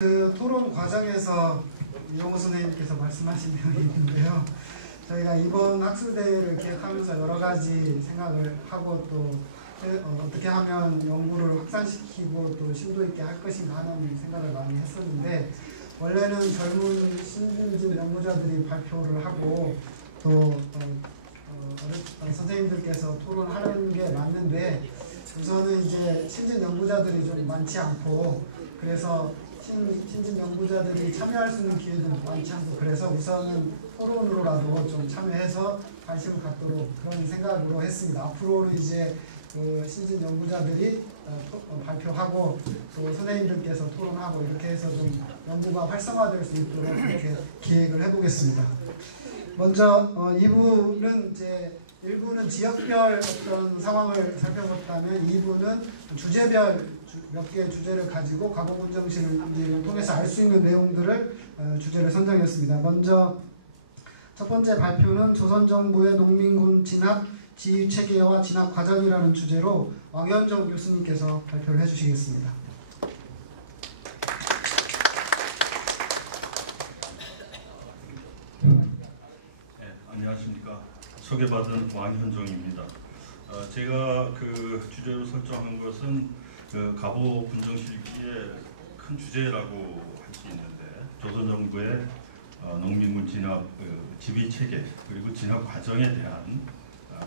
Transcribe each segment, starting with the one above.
그 토론 과정에서 이용호 선생님께서 말씀하신 내용이 있는데요. 저희가 이번 학술대회를 기획하면서 여러 가지 생각을 하고 또 어떻게 하면 연구를 확산시키고 또 심도 있게 할 것인가 하는 생각을 많이 했었는데, 원래는 젊은 신진 연구자들이 발표를 하고 또 선생님들께서 토론하는 게 맞는데, 우선은 이제 신진 연구자들이 좀 많지 않고, 그래서 신진 연구자들이 참여할 수 있는 기회도 많지 않고, 그래서 우선은 토론으로라도 좀 참여해서 관심을 갖도록 그런 생각으로 했습니다. 앞으로는 이제 그 신진 연구자들이 발표하고 또 선생님들께서 토론하고 이렇게 해서 좀 연구가 활성화될 수 있도록 이렇게 기획을 해보겠습니다. 먼저 2부는 이제 1부는 지역별 어떤 상황을 살펴봤다면 2부는 주제별 몇 개의 주제를 가지고 가보군정실을 통해서 알 수 있는 내용들을 주제를 선정했습니다. 먼저 첫 번째 발표는 조선정부의 농민군 진압 지휘체계와 진압 과정이라는 주제로 왕현정 교수님께서 발표를 해주시겠습니다. 네, 안녕하십니까. 소개받은 왕현정입니다. 제가 그 주제로 설정한 것은 그 가보 군정실기의 큰 주제라고 할 수 있는데, 조선정부의 농민군 진압 지휘체계 그리고 진압 과정에 대한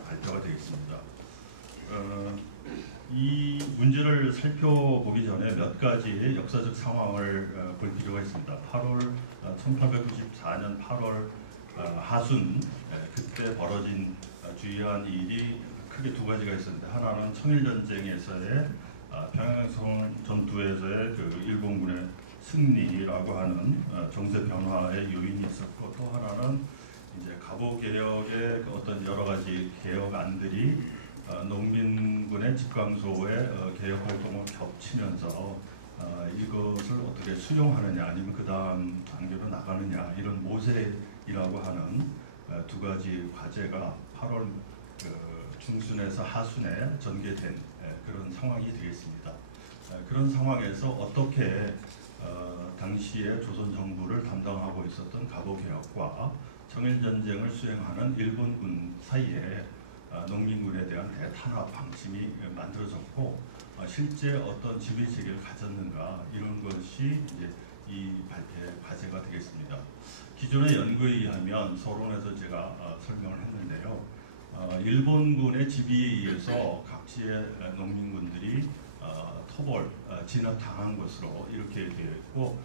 발표가 되겠습니다. 이 문제를 살펴보기 전에 몇 가지 역사적 상황을 볼 필요가 있습니다. 1894년 8월 하순, 그때 벌어진 주요한 일이 크게 두 가지가 있었는데, 하나는 청일전쟁에서의 평양성 전투에서의 그 일본군의 승리라고 하는 정세 변화의 요인이 있었고, 또 하나는 이제 가보 개혁의 어떤 여러 가지 개혁안들이 농민군의 집강소의 개혁 활동을 겹치면서 이것을 어떻게 수용하느냐 아니면 그 다음 단계로 나가느냐, 이런 모색이라고 하는 두 가지 과제가 8월 중순에서 하순에 전개된 그런 상황이 되겠습니다. 그런 상황에서 어떻게 당시에 조선 정부를 담당하고 있었던 가보개혁과 청일전쟁을 수행하는 일본군 사이에 농민군에 대한 대탄압 방침이 만들어졌고, 실제 어떤 지휘체계를 가졌는가, 이런 것이 이제 이 발표의 과제가 되겠습니다. 기존의 연구에 의하면 서론에서 제가 설명을 했는데요. 일본군의 지휘에 의해서 각지의 농민군들이 토벌, 진압당한 것으로 이렇게 되어 있고,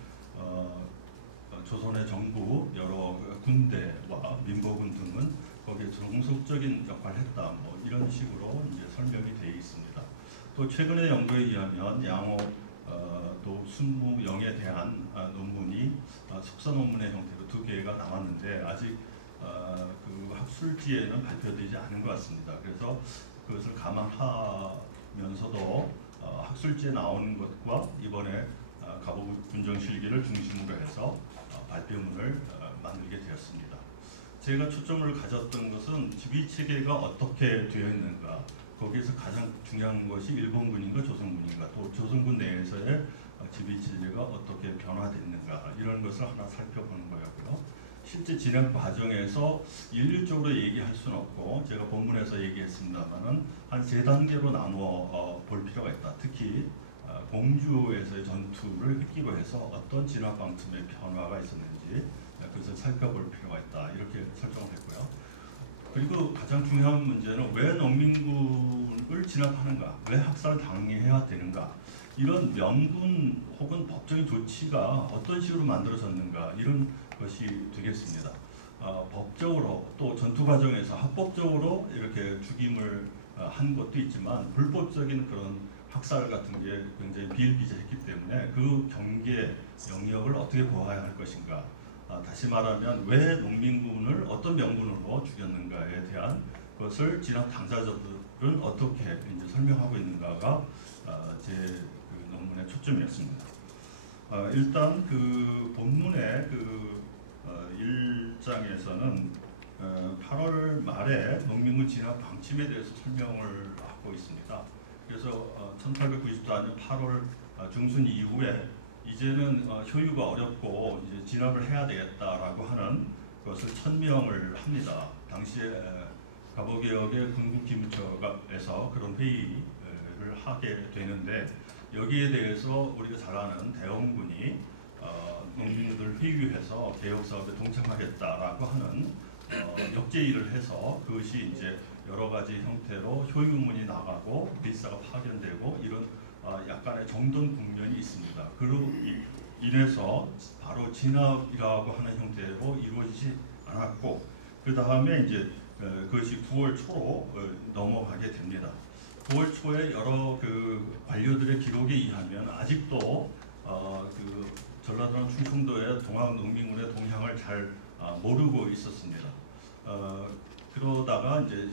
조선의 정부 여러 군대와 민보군 등은 거기에 종속적인 역할을 했다, 뭐 이런 식으로 이제 설명이 되어 있습니다. 또 최근의 연구에 의하면 양호 또 순무영에 대한 논문이 석사 논문의 형태로 2개가 나왔는데, 아직 그 학술지에는 발표되지 않은 것 같습니다. 그래서 그것을 감안하면서도 학술지에 나오는 것과 이번에 가보 군정실기를 중심으로 해서 발표문을 만들게 되었습니다. 제가 초점을 가졌던 것은 지휘체계가 어떻게 되어 있는가, 거기에서 가장 중요한 것이 일본군인가 조선군인가, 또 조선군 내에서의 지휘체계가 어떻게 변화됐는가, 이런 것을 하나 살펴보는 거였고요. 실제 진행 과정에서 일률적으로 얘기할 수는 없고, 제가 본문에서 얘기했습니다만은 한 3단계로 나누어 볼 필요가 있다. 특히 공주에서의 전투를 획기로 해서 어떤 진압 방침의 변화가 있었는지 그것을 살펴볼 필요가 있다, 이렇게 설정을 했고요. 그리고 가장 중요한 문제는 왜 농민군을 진압하는가, 왜 학살을 당해야 되는가, 이런 명분 혹은 법적인 조치가 어떤 식으로 만들어졌는가, 이런 것이 되겠습니다. 법적으로 또 전투 과정에서 합법적으로 이렇게 죽임을 한 것도 있지만, 불법적인 그런 학살 같은 게 굉장히 비일비재했기 때문에 그 경계 영역을 어떻게 보아야 할 것인가, 다시 말하면 왜 농민군을 어떤 명분으로 죽였는가에 대한 것을 진압 당사자들은 어떻게 이제 설명하고 있는가가 제 그 논문의 초점이었습니다. 일단 그 본문의 그 1장에서는 8월 말에 농민군 진압 방침에 대해서 설명을 하고 있습니다. 그래서 1894년 8월 중순 이후에 이제는 효유가 어렵고 이제 진압을 해야 되겠다라고 하는 것을 천명을 합니다. 당시에 가보개혁의 군국기무처에서 그런 회의를 하게 되는데 여기에 대해서 우리가 잘 아는 대원군이 농민들 회유해서 개혁 사업에 동참하겠다라고 하는 역제의를 해서 그것이 이제 여러 가지 형태로 효유문이 나가고 밀사가 파견되고 이런 약간의 정돈 국면이 있습니다. 그로 인해서 바로 진압이라고 하는 형태로 이루어지지 않았고 그 다음에 이제 그것이 9월 초로 넘어가게 됩니다. 9월 초에 여러 그 관료들의 기록에 의하면 아직도 그 전라도나 충청도의 동학농민군의 동향을 잘 모르고 있었습니다. 그러다가 이제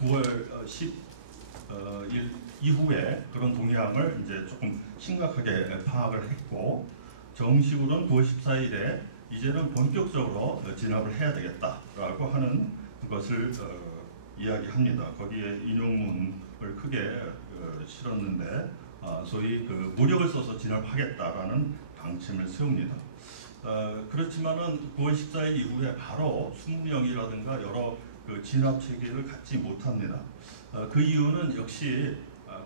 9월 10일 이후에 그런 동향을 이제 조금 심각하게 파악을 했고 정식으로는 9월 14일에 이제는 본격적으로 진압을 해야 되겠다라고 하는 것을 이야기합니다. 거기에 인용문을 크게 실었는데 소위 그 무력을 써서 진압하겠다라는 방침을 세웁니다. 그렇지만은 9월 14일 이후에 바로 20명이라든가 여러 그 진압 체계를 갖지 못합니다. 그 이유는 역시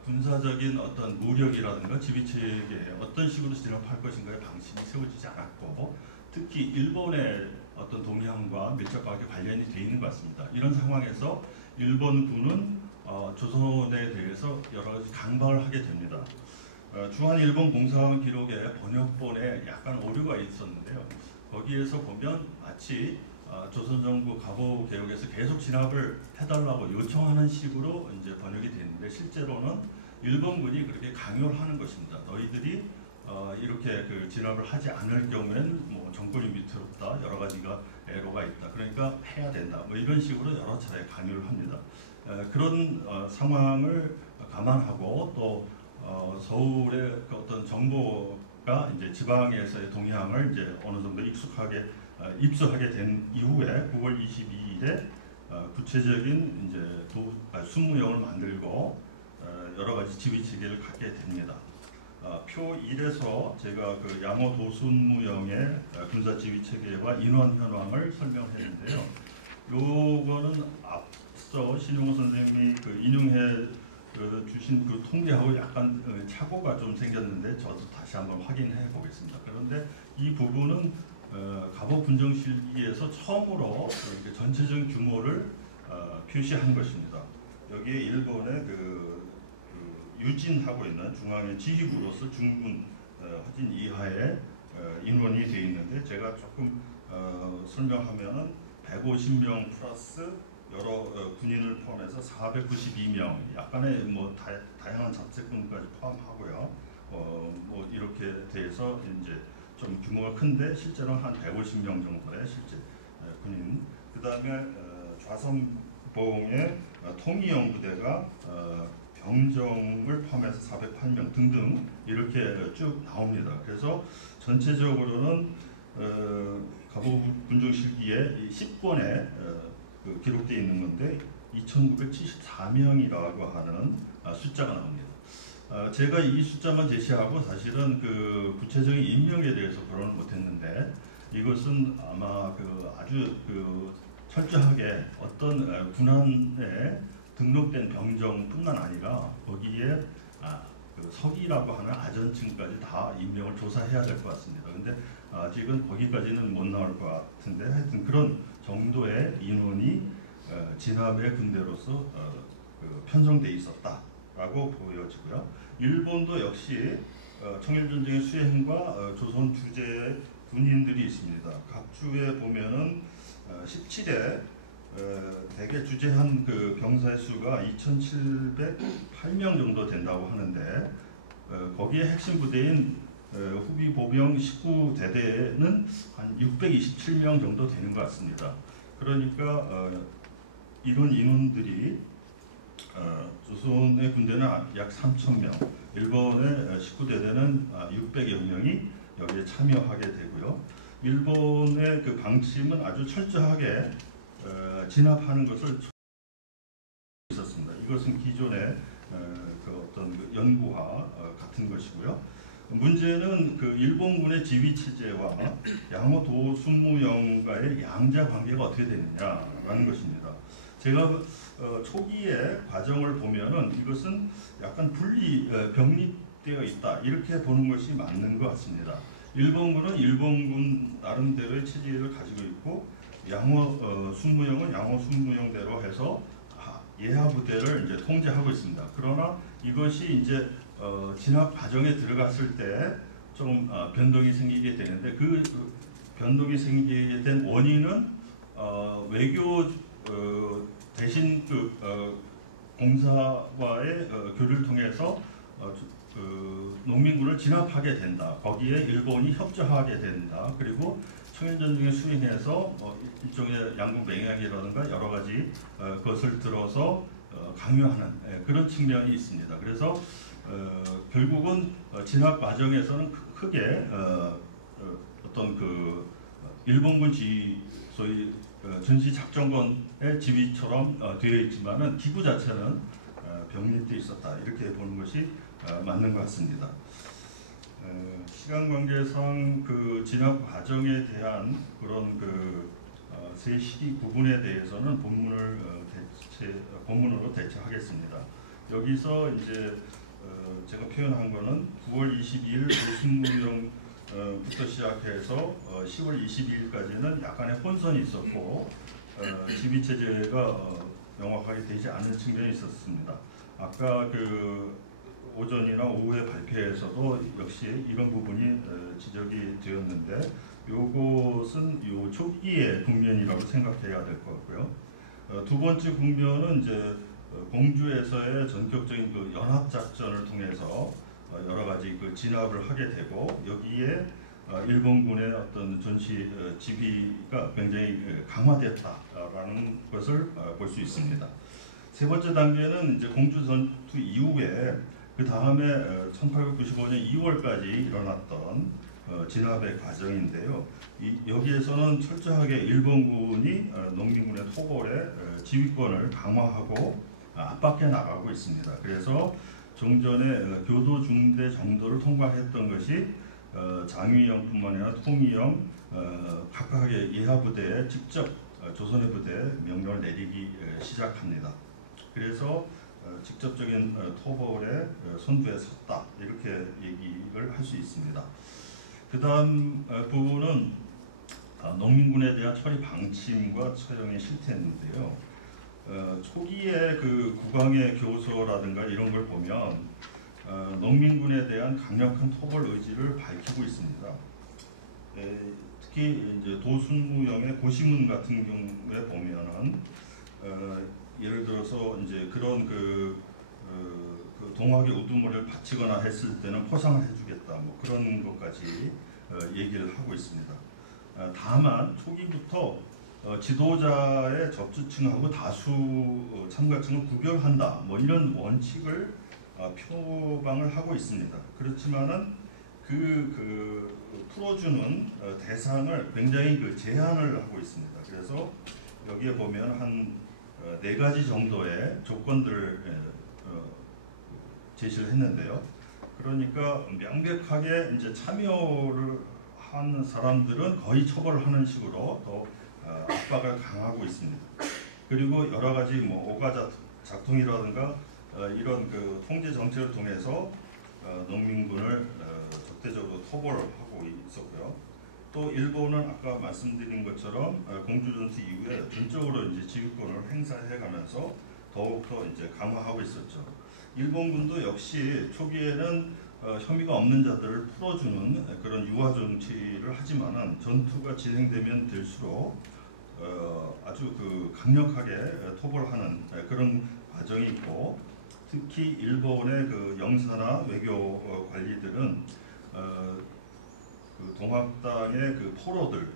군사적인 어떤 무력이라든가 지휘체계에 어떤 식으로 진압할 것인가의 방침이 세워지지 않았고 특히 일본의 어떤 동향과 밀접하게 관련이 돼 있는 것 같습니다. 이런 상황에서 일본군은 조선에 대해서 여러 가지 강박을 하게 됩니다. 중한일본 공사원 기록의 번역본에 약간 오류가 있었는데요. 거기에서 보면 마치 조선정부 가보개혁에서 계속 진압을 해달라고 요청하는 식으로 이제 번역이 됐는데 실제로는 일본군이 그렇게 강요를 하는 것입니다. 너희들이 이렇게 그 진압을 하지 않을 경우에는 뭐 정권이 위태롭다, 여러 가지가 애로가 있다. 그러니까 해야 된다. 뭐 이런 식으로 여러 차례 강요를 합니다. 그런 상황을 감안하고 또 서울의 그 어떤 정보가 이제 지방에서의 동향을 이제 어느 정도 익숙하게 입수하게 된 이후에 9월 22일에 구체적인 이제 20명을 만들고 여러 가지 지휘 체계를 갖게 됩니다. 표 1에서 제가 그 양호 도순무영의 군사 지휘 체계와 인원 현황을 설명했는데요. 요거는 앞서 신용호 선생님이 그 인용해 주신 그 통계하고 약간 착오가 좀 생겼는데 저도 다시 한번 확인해 보겠습니다. 그런데 이 부분은 가보군정실기에서 처음으로 전체적인 규모를 표시한 것입니다. 여기에 일본의 유진하고 있는 중앙의 지휘부로서 중군 허진 이하의 인원이 되어 있는데 제가 조금 설명하면은 150명 플러스 여러 군인을 포함해서 492명, 약간의 뭐 다양한 잡채꾼까지 포함하고요. 뭐 이렇게 돼서 이제 좀 규모가 큰데 실제로는 한 150명 정도의 실제 군인. 그 다음에 좌선봉의 통이형 부대가 병정을 포함해서 408명 등등 이렇게 쭉 나옵니다. 그래서 전체적으로는 가보군정실기에 10권에 기록되어 있는 건데 2,974명이라고 하는 숫자가 나옵니다. 제가 이 숫자만 제시하고 사실은 그 구체적인 인명에 대해서 거론을 못했는데 이것은 아마 아주 철저하게 어떤 군안에 등록된 병정뿐만 아니라 거기에 서기라고 하는 아전층까지 다 인명을 조사해야 될 것 같습니다. 그런데 아직은 거기까지는 못 나올 것 같은데 하여튼 그런 정도의 인원이 진압의 군대로서 편성돼 있었다라고 보여지고요. 일본도 역시 청일전쟁의 수행과 조선 주재의 군인들이 있습니다. 각 주에 보면은 17회 대개 주재한 그 병사의 수가 2,708명 정도 된다고 하는데 거기에 핵심 부대인 후비 보병 19대대는 한 627명 정도 되는 것 같습니다. 그러니까 이런 인원들이 조선의 군대는 약 3,000명, 일본의 19대대는 600여 명이 여기에 참여하게 되고요. 일본의 그 방침은 아주 철저하게 진압하는 것을 있었습니다. 이것은 기존의 그 어떤 연구와 같은 것이고요. 문제는 그 일본군의 지휘 체제와 양호 도순무영과의 양자 관계가 어떻게 되느냐라는 것입니다. 제가 초기의 과정을 보면은 이것은 약간 병립되어 있다 이렇게 보는 것이 맞는 것 같습니다. 일본군은 일본군 나름대로의 체제를 가지고 있고 양호 순무영은 양호 순무영대로 해서 예하 부대를 이제 통제하고 있습니다. 그러나 이것이 이제 진압 과정에 들어갔을 때 좀 변동이 생기게 되는데 그 변동이 생기게 된 원인은 외교 대신 공사와의 교류를 통해서 농민군을 진압하게 된다. 거기에 일본이 협조하게 된다. 그리고 청일전쟁에 수행해서 일종의 양국 맹약이라든가 여러 가지 것을 들어서 강요하는 그런 측면이 있습니다. 그래서 결국은 진압 과정에서는 크게 어떤 그 일본군 소위 전시작전권의 지휘처럼 되어 있지만은 기구 자체는 병립되어 있었다 이렇게 보는 것이 맞는 것 같습니다. 시간 관계상 그 진압 과정에 대한 그런 세 시기 구분에 대해서는 본문으로 대체하겠습니다. 여기서 이제 제가 표현한 거는 9월 22일 도순무영부터 시작해서 10월 22일까지는 약간의 혼선이 있었고 지휘 체제가 명확하게 되지 않은 측면이 있었습니다. 아까 그 오전이나 오후의 발표에서도 역시 이런 부분이 지적이 되었는데 요것은 요 초기의 국면이라고 생각해야 될 것 같고요. 두 번째 국면은 이제 공주에서의 전격적인 그 연합 작전을 통해서 여러 가지 그 진압을 하게 되고 여기에 일본군의 어떤 전시 지휘가 굉장히 강화됐다라는 것을 볼 수 있습니다. 세 번째 단계는 이제 공주 전투 이후에 그 다음에 1895년 2월까지 일어났던 진압의 과정인데요. 여기에서는 철저하게 일본군이 농민군의 토벌에 지휘권을 강화하고 압박해 나가고 있습니다. 그래서 종전에 교도 중대 정도를 통과했던 것이 장위영뿐만 아니라 통이영 각각의 예하 부대에 직접 조선의 부대에 명령을 내리기 시작합니다. 그래서 직접적인 토벌의 선두에 섰다 이렇게 얘기를 할 수 있습니다. 그 다음 부분은 농민군에 대한 처리 방침과 처형의 실태인데요. 초기에 그 국왕의 교서라든가 이런 걸 보면 농민군에 대한 강력한 토벌 의지를 밝히고 있습니다. 특히 이제 도순무영의 고시문 같은 경우에 보면은 예를 들어서 이제 그런 그 동학의 우두머리를 바치거나 했을 때는 포상을 해주겠다 뭐 그런 것까지 얘기를 하고 있습니다. 다만 초기부터 지도자의 접수층하고 다수 참가층을 구별한다 뭐 이런 원칙을 표방을 하고 있습니다. 그렇지만은 그 풀어주는 대상을 굉장히 그 제한을 하고 있습니다. 그래서 여기에 보면 한 4가지 정도의 조건들을 제시를 했는데요. 그러니까 명백하게 이제 참여를 한 사람들은 거의 처벌하는 식으로 또 압박을 강하고 있습니다. 그리고 여러 가지 뭐 오가 작동이라든가 이런 그 통제 정책을 통해서 농민군을 적대적으로 토벌하고 있었고요. 또 일본은 아까 말씀드린 것처럼 공주전투 이후에 전적으로 이제 지휘권을 행사해가면서 더욱더 이제 강화하고 있었죠. 일본군도 역시 초기에는 혐의가 없는 자들을 풀어주는 그런 유화 정치를 하지만은 전투가 진행되면 될수록 아주 그 강력하게 토벌하는 그런 과정이 있고 특히 일본의 그 영사나 외교 관리들은 그 동학당의 그 포로들,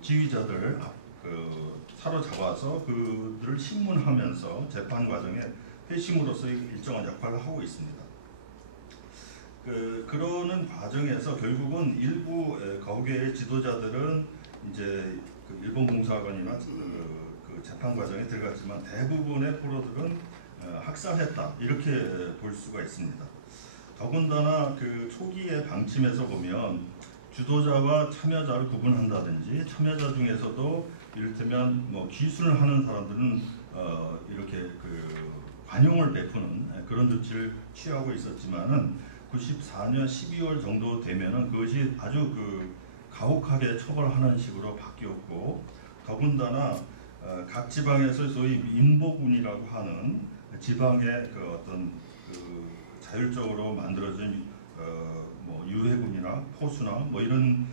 지휘자들 사로잡아서 그들을 신문하면서 재판 과정에 회심으로서의 일정한 역할을 하고 있습니다. 그러는 과정에서 결국은 일부 거기의 지도자들은 이제 그 일본 공사관이나 그 재판 과정에 들어갔지만 대부분의 포로들은 학살했다 이렇게 볼 수가 있습니다. 더군다나 그 초기의 방침에서 보면 주도자와 참여자를 구분한다든지, 참여자 중에서도 이를테면 뭐 기술을 하는 사람들은 이렇게 그 관용을 베푸는 그런 조치를 취하고 있었지만은 94년 12월 정도 되면은 그것이 아주 그 가혹하게 처벌하는 식으로 바뀌었고, 더군다나 각 지방에서 소위 인보군이라고 하는 지방의 그 어떤 그 자율적으로 만들어진 뭐 유해군이나 포수나 뭐 이런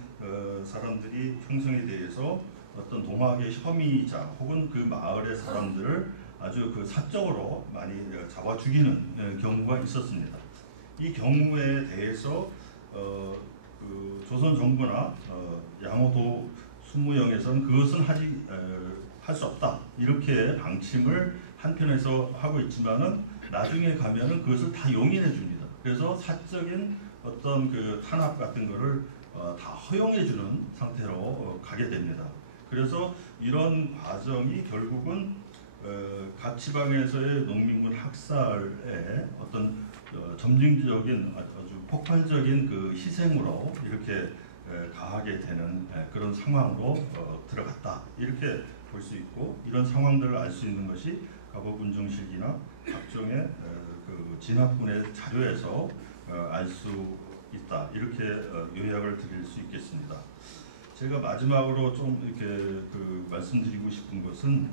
사람들이 형성에 대해서 어떤 동학의 혐의자 혹은 그 마을의 사람들을 아주 그 사적으로 많이 잡아 죽이는 경우가 있었습니다. 이 경우에 대해서 그 조선 정부나 양호도 수무영에서는 그것은 할 수 없다 이렇게 방침을 한편에서 하고 있지만은 나중에 가면은 그것을 다 용인해 줍니다. 그래서 사적인 어떤 그 탄압 같은 거를 다 허용해 주는 상태로 가게 됩니다. 그래서 이런 과정이 결국은 각 지방에서의 농민군 학살의 어떤 점진적인 아주 폭발적인 그 희생으로 이렇게 가하게 되는 그런 상황으로 들어갔다 이렇게 볼 수 있고, 이런 상황들을 알 수 있는 것이 가보군정실기나 각종의 그 진압군의 자료에서 알 수 있다 이렇게 요약을 드릴 수 있겠습니다. 제가 마지막으로 좀 이렇게 그 말씀드리고 싶은 것은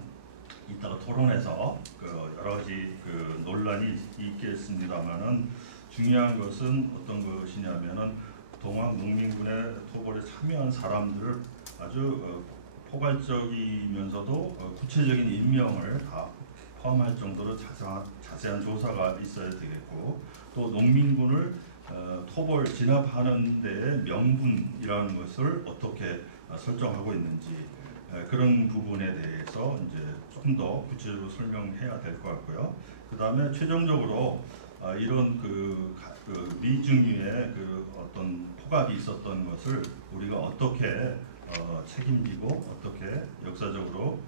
이따가 토론에서 그 여러 가지 그 논란이 있겠습니다만은 중요한 것은 어떤 것이냐면은 동학 농민군의 토벌에 참여한 사람들을 아주 포괄적이면서도 구체적인 인명을 다 포함할 정도로 자세한 조사가 있어야 되겠고, 또 농민군을 토벌 진압하는 데의 명분이라는 것을 어떻게 설정하고 있는지 그런 부분에 대해서 이제 좀 더 구체적으로 설명해야 될 것 같고요. 그 다음에 최종적으로 이런 그 미중유의 그 어떤 포갑이 있었던 것을 우리가 어떻게 책임지고 어떻게 역사적으로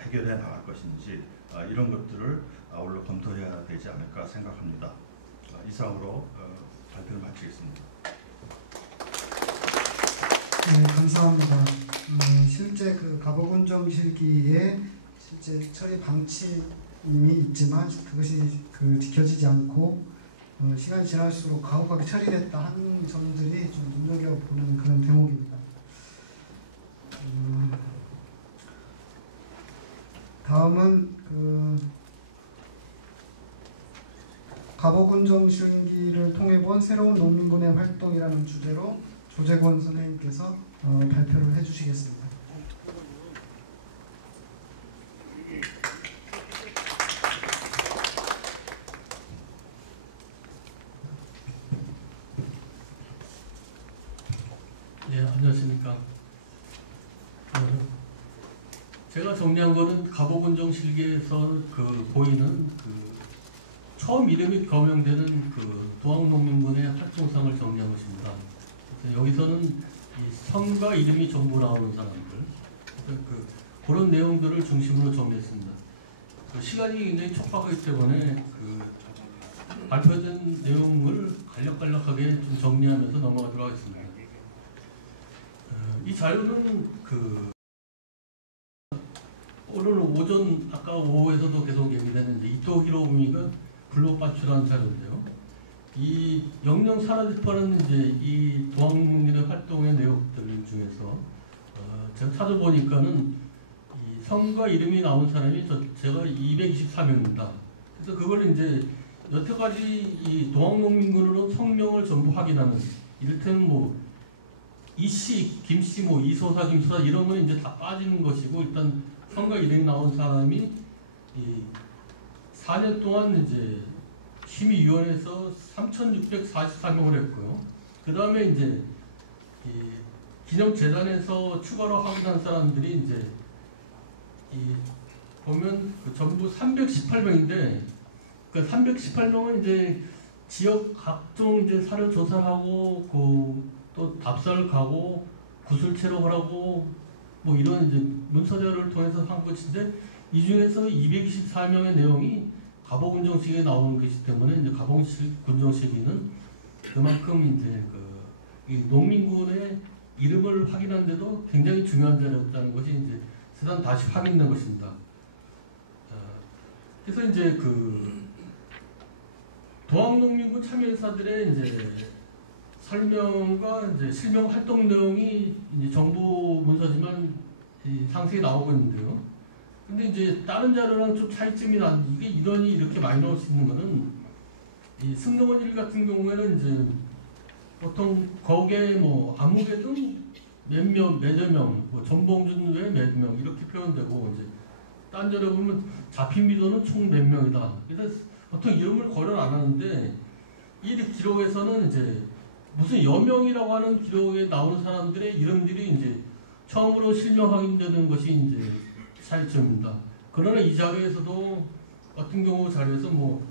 해결해 나갈 것인지 이런 것들을 아울러 검토해야 되지 않을까 생각합니다. 이상으로 발표를 마치겠습니다. 네, 감사합니다. 실제 그 가보군정실기에 실제 처리 방침이 있지만 그것이 그 지켜지지 않고 시간이 지날수록 가혹하게 처리됐다 하는 점들이 좀 눈여겨보는 그런 대목입니다. 다음은 그 가보군정실기를 통해 본 새로운 농민군의 활동이라는 주제로 조재권 선생님께서 발표를 해주시겠습니다. 네, 안녕하십니까. 제가 정리한 거는 가보군정실기에서 그 보이는 그 처음 이름이 거명되는 그 동학농민군의 활동상을 정리한 것입니다. 그래서 여기서는 이 성과 이름이 전부 나오는 사람들, 그런 내용들을 중심으로 정리했습니다. 시간이 굉장히 촉박하기 때문에 그 발표된 내용을 간략간략하게 좀 정리하면서 넘어가도록 하겠습니다. 이 자료는 그 오늘 오전 아까 오후에서도 계속 얘기되는데 이토 히로부미가 블록 반출한 자료인데요. 이 영영 사라지파는 이제 이 동학농민의 활동의 내용들 중에서 제가 찾아보니까는 이 성과 이름이 나온 사람이 제가 224명입니다. 그래서 그걸 이제 여태까지 이 동학농민군으로 성명을 전부 확인하는, 이를테면 뭐 이씨, 김씨, 뭐 이소사, 김소사 이런 건 이제 다 빠지는 것이고, 일단 성과 이름이 나온 사람이 이 4년 동안 이제 심의위원회에서 3,644명을 했고요. 그 다음에 이제 이 기념재단에서 추가로 확인한 사람들이 이제 이 보면 그 전부 318명인데, 그 318명은 이제 지역 각종 이제 사료 조사하고 또 답사를 가고 구술 체록하고 뭐 이런 이제 문서자료를 통해서 한 것인데, 이 중에서 224명의 내용이 가보군정실기에 나오는 것이기 때문에 이제 가보군정실기는 그만큼 이제 이 농민군의 이름을 확인하는데도 굉장히 중요한 자료였다는 것이 이제 세상 다시 확인된 것입니다. 그래서 이제 도항농민군 참여인사들의 이제 설명과 이제 실명 활동 내용이 이제 정부 문서지만 상세히 나오고 있는데요. 근데 이제 다른 자료랑 좀 차이점이 이게 인원이 이렇게 많이 나올 수 있는 거는 이 승려원 일 같은 경우에는 이제 보통 거기에 뭐 아무개 등 몇 명, 몇여 명, 뭐 전봉준 외 몇 명 이렇게 표현되고 이제 딴 자료 보면 잡힌 비도는 총 몇 명이다. 그래서 보통 이름을 거론 안 하는데 이 기록에서는 이제 무슨 여명이라고 하는 기록에 나오는 사람들의 이름들이 이제 처음으로 실명 확인되는 것이 이제 차이점입니다. 그러나 이 자료에서도 같은 경우 자료에서 뭐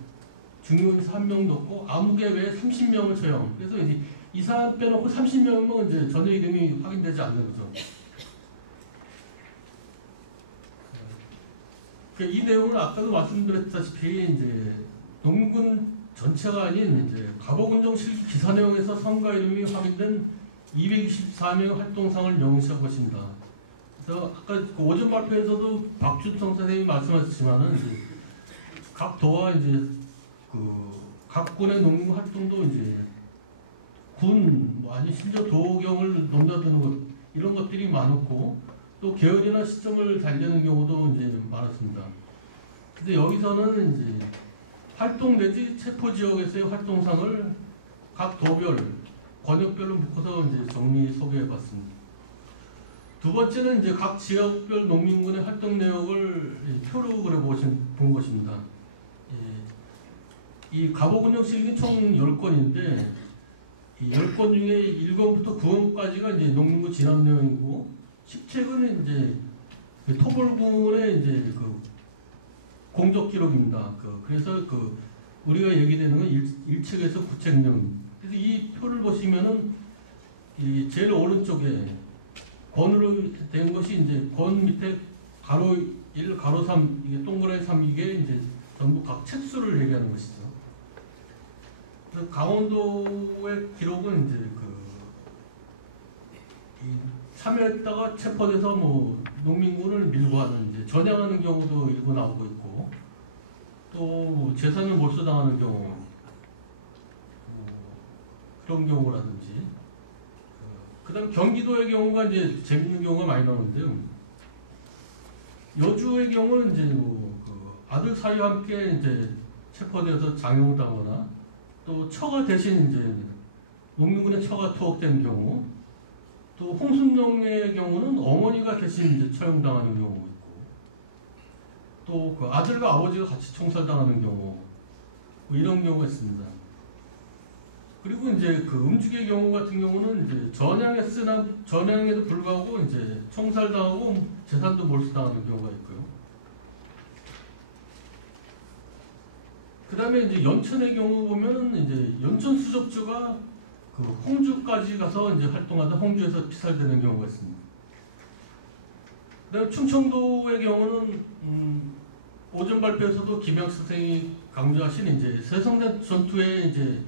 중요인사 1명 넣고 아무개 외에 30명을 처형. 그래서 이제 이 사람 빼놓고 30명은 이제 전혀 이름이 확인되지 않는 거죠. 이 내용을 아까도 말씀드렸다시피 이제 농군 전체가 아닌 이제 갑오군정 실기 기사 내용에서 성과 이름이 확인된 224명의 활동상을 명시한 것입니다. 그래서 아까 그 오전 발표에서도 박준성 선생님이 말씀하셨지만은 이제 각 도와 이제 각 군의 농민 활동도 이제 아니 심지어 도경을 넘나드는 것 이런 것들이 많았고 또 계열이나 시점을 달리는 경우도 이제 많았습니다. 근데 여기서는 이제 활동 내지 체포 지역에서의 활동상을 각 도별, 권역별로 묶어서 이제 정리 소개해봤습니다. 두 번째는 이제 각 지역별 농민군의 활동 내역을 표로 그려본 것입니다. 이 갑오군정 실기 총 10건인데 이 10건 중에 1권부터 9권까지가 이제 농민군 진압 내용이고 10책은 이제 토벌군의 이제 공적 기록입니다. 그래서 우리가 얘기되는 건 1책에서 9책 내용. 그래서 이 표를 보시면은 이 제일 오른쪽에 권으로 된 것이 이제 권 밑에 가로 1, 가로 3 이게 동그라미 3 이게 이제 전부 각 책수를 얘기하는 것이죠. 그래서 강원도의 기록은 이제 참여했다가 체포돼서 뭐 농민군을 밀고 하는 이제 전향하는 경우도 일부 나오고 있고 또 재산을 몰수당하는 경우 그런 경우라든지 그다음 경기도의 경우가 이제 재밌는 경우가 많이 나오는데요. 여주의 경우는 이제 아들 사이와 함께 이제 체포되어서 장용당하거나 또 처가 대신 이제 농민군의 처가 투옥된 경우, 또 홍순동의 경우는 어머니가 대신 이제 처형당하는 경우가 있고, 또 그 아들과 아버지가 같이 총살당하는 경우, 뭐 이런 경우가 있습니다. 그리고 이제 그 음주의 경우 같은 경우는 이제 전향에도 불구하고 이제 총살당하고 재산도 몰수당하는 경우가 있고요. 그 다음에 이제 연천의 경우 보면은 이제 연천 수접주가 그 홍주까지 가서 이제 활동하다 홍주에서 피살되는 경우가 있습니다. 그다음에 충청도의 경우는 오전 발표에서도 김영수 선생이 강조하신 이제 세성대 전투에 이제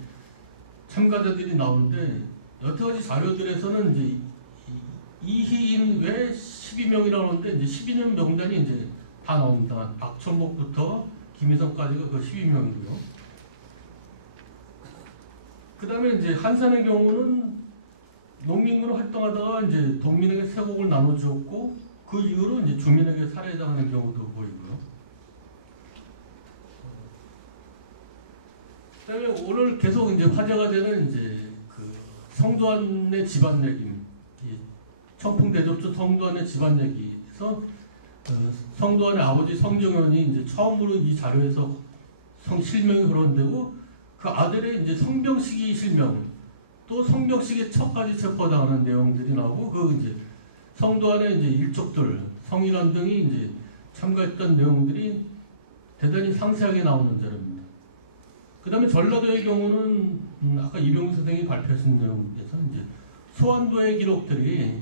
참가자들이 나오는데 여태까지 자료들에서는 이제 이희인 외 12명이라고 하는데 이제 12명 명단이 이제 다 나옵니다. 박천복부터 김희성까지가 그 12명이고요. 그 다음에 이제 한산의 경우는 농민군으로 활동하다가 이제 동민에게 세곡을 나눠주었고 그 이후로 이제 주민에게 살해당하는 경우도 보이고요. 그 다음에 오늘 계속 이제 화제가 되는 이제 그 성도안의 집안 얘기, 청풍대접주 성도안의 집안 얘기에서 성도안의 아버지 성정현이 이제 처음으로 이 자료에서 실명이 거론되고 그 아들의 이제 성병식이 실명, 또 성병식의 척까지 체포당하는 내용들이 나오고 그 이제 성도안의 이제 일족들, 성일환 등이 이제 참가했던 내용들이 대단히 상세하게 나오는 자료입니다. 그 다음에 전라도의 경우는 아까 이병수 선생님이 발표하신 내용에서 이제 소환도의 기록들이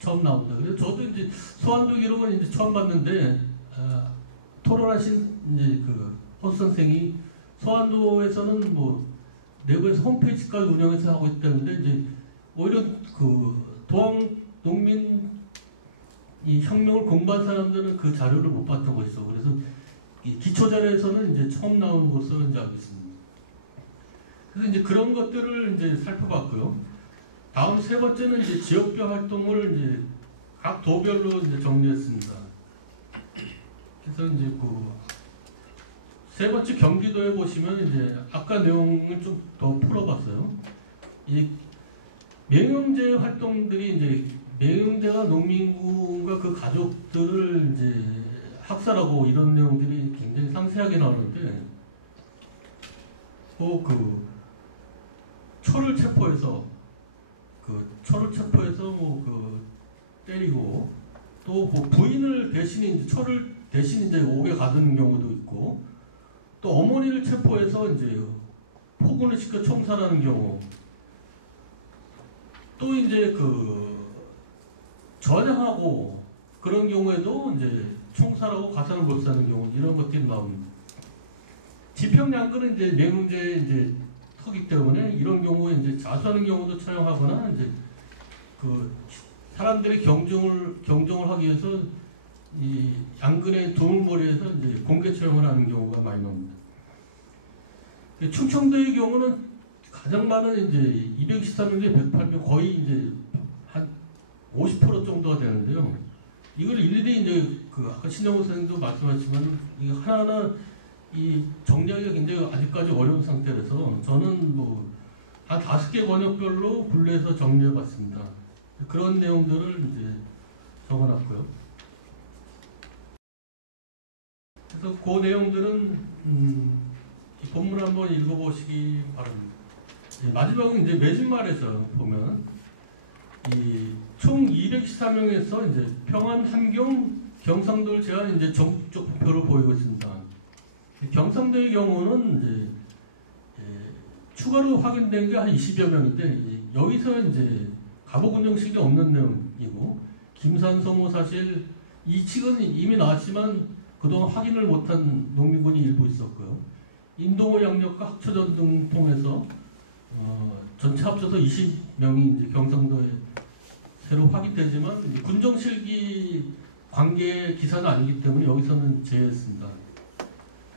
처음 나옵니다. 그래서 저도 이제 소환도 기록은 이제 처음 봤는데 토론하신 이제 그 허수 선생이 소환도에서는 뭐 내부에서 홈페이지까지 운영해서 하고 있다는데 이제 오히려 그 도항 농민 이 혁명을 공부한 사람들은 그 자료를 못 봤던 것이죠. 그래서 이 기초 자료에서는 이제 처음 나오는 것으로 이제 알고 있습니다. 그래서 이제 그런 것들을 이제 살펴봤고요. 다음 세 번째는 이제 지역별 활동을 이제 각 도별로 이제 정리했습니다. 그래서 이제 그 세 번째 경기도에 보시면 이제 아까 내용을 좀 더 풀어봤어요. 이 맹흥제 활동들이 이제 맹흥제가 농민군과 그 가족들을 이제 학살하고 이런 내용들이 굉장히 상세하게 나오는데 그 초를 체포해서 뭐 그 때리고 또 뭐 부인을 대신 이제 초를 대신 이제 옥에 가두는 경우도 있고 또 어머니를 체포해서 이제 포군을 시켜 총살하는 경우 또 이제 그 전향하고 그런 경우에도 이제 총살하고 가산을 못사는 경우 이런 것들이 나옵니다. 지평양근은 이제 맹흥제 이제 터기 때문에 이런 경우에 이제 자수하는 경우도 처형하거나 이제 그 사람들의 경종을 하기 위해서 이 양근의 두물머리에서 이제 공개 처형을 하는 경우가 많이 나옵니다. 충청도의 경우는 가장 많은 이제 213명에 108명 거의 이제 한 50% 정도가 되는데요. 이걸 일일이 이제 그 아까 신영호 선생님도 말씀하셨지만 이게 하나하나 이 정리하기가 굉장히 아직까지 어려운 상태라서 저는 뭐 한 5개 권역별로 분류해서 정리해봤습니다. 그런 내용들을 이제 적어놨고요. 그래서 그 내용들은 이 본문 한번 읽어보시기 바랍니다. 마지막은 이제 매진말에서 보면 이 총 214명에서 이제 평안, 함경, 경상도를 제한 이제 전국적 목표를 보이고 있습니다. 경상도의 경우는 이제 추가로 확인된 게 한 20여 명인데 여기서 이제 가보군정식이 없는 내용이고 김산성호 사실 이 측은 이미 나왔지만 그동안 확인을 못한 농민군이 일부 있었고요. 인동호 양력과 학초전 등 통해서 전체 합쳐서 20명이 이제 경상도에 새로 확인되지만 군정실기 관계 기사는 아니기 때문에 여기서는 제외했습니다.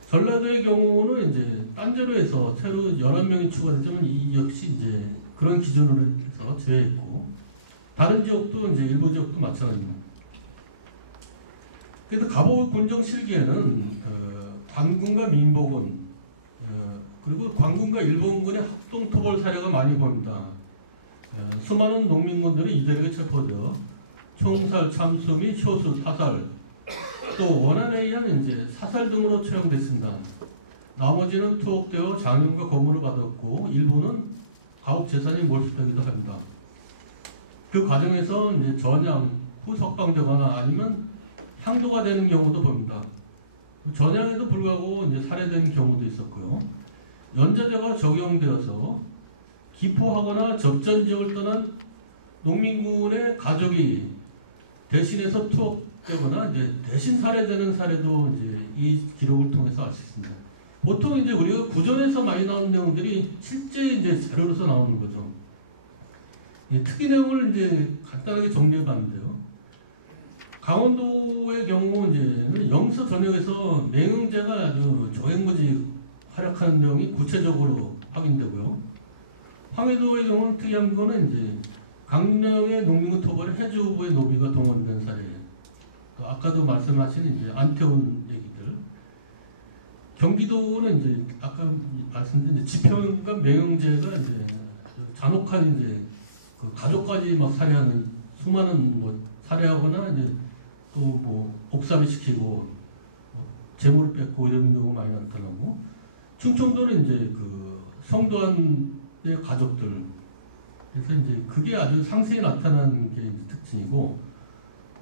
전라도의 경우는 이제 딴제로 해서 새로 11명이 추가되지만 이 역시 이제 그런 기준으로 해서 제외했고 다른 지역도 이제 일부 지역도 마찬가지입니다. 그래서 가보 군정 실기에는 관군과 민복원 그리고 관군과 일본군의 합동 토벌 사례가 많이 보입니다. 수많은 농민군들이 이들에게 체포되어 총살, 참수 및 효수, 타살 또 원한에 의한 이제 사살 등으로 처형됐습니다. 나머지는 투옥되어 장염과 고문을 받았고 일부는 가옥 재산이 몰수되기도 합니다. 그 과정에서 이제 전향 후 석방되거나 아니면 향도가 되는 경우도 봅니다. 전향에도 불구하고 이제 살해된 경우도 있었고요. 연좌제가 적용되어서 기포하거나 접전 지역을 떠난 농민군의 가족이 대신해서 투옥되거나 이제 대신 살해되는 사례도 이제 이 기록을 통해서 알 수 있습니다. 보통 이제 우리가 구전에서 많이 나오는 내용들이 실제 이제 자료로서 나오는 거죠. 특이 내용을 이제 간단하게 정리해봤는데요. 강원도의 경우 이제 영서 전역에서 맹흥제가 아주 조행무지 활약하는 내용이 구체적으로 확인되고요. 황해도의 경우는 특이한 거는 이제 강릉의 농민군 토벌에 해주부의 노비가 동원된 사례예요. 또 아까도 말씀하신 이제 안태훈 얘기들. 경기도는 이제 아까 말씀드린 지평과 맹흥제가 이제 잔혹한 이제 그 가족까지 막 살해하는 수많은 뭐 살해하거나 이제 또 뭐 옥살이 시키고 재물을 뺏고 이런 경우가 많이 나타나고 충청도는 이제 그 성도한의 가족들 그래서 이제 그게 아주 상세히 나타나는 게 이제 특징이고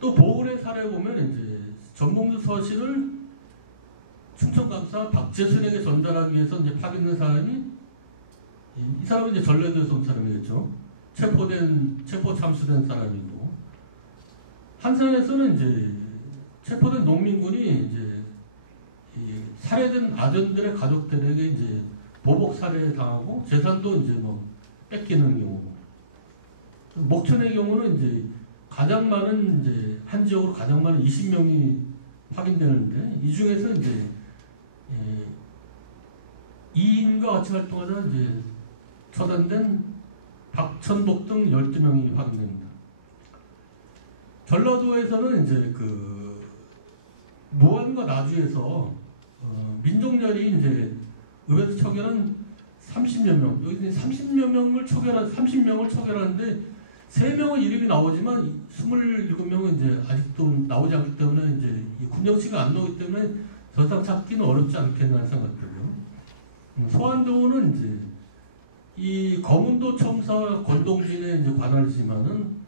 또 보울의 사례 보면 이제 전봉주 서신을 충청감사 박재순에게 전달하기 위해서 이제 파견된 사람이 이 사람은 이제 전라도에서 온 사람이겠죠. 체포 참수된 사람이고 한산에서는 이제 체포된 농민군이 이제 살해된 아전들의 가족들에게 이제 보복 살해 당하고 재산도 이제 뭐 뺏기는 경우고. 목천의 경우는 이제 가장 많은 이제 한 지역으로 가장 많은 20명이 확인되는데 이 중에서 이제 2인과 같이 활동하다 이제 처단된 박천복 등 12명이 확인됩니다. 전라도에서는 이제 그 무안과 나주에서 민족열이 이제 의회에서 처결한 30여 명, 여기 30명을 처결하는데 3명은 이름이 나오지만 27명은 이제 아직도 나오지 않기 때문에 이제 군정치가 안 나오기 때문에 더 이상 찾기는 어렵지 않겠나 생각되고요. 소환도는 이제 이 검은도 첨사 권동진의 이제 관할이지만은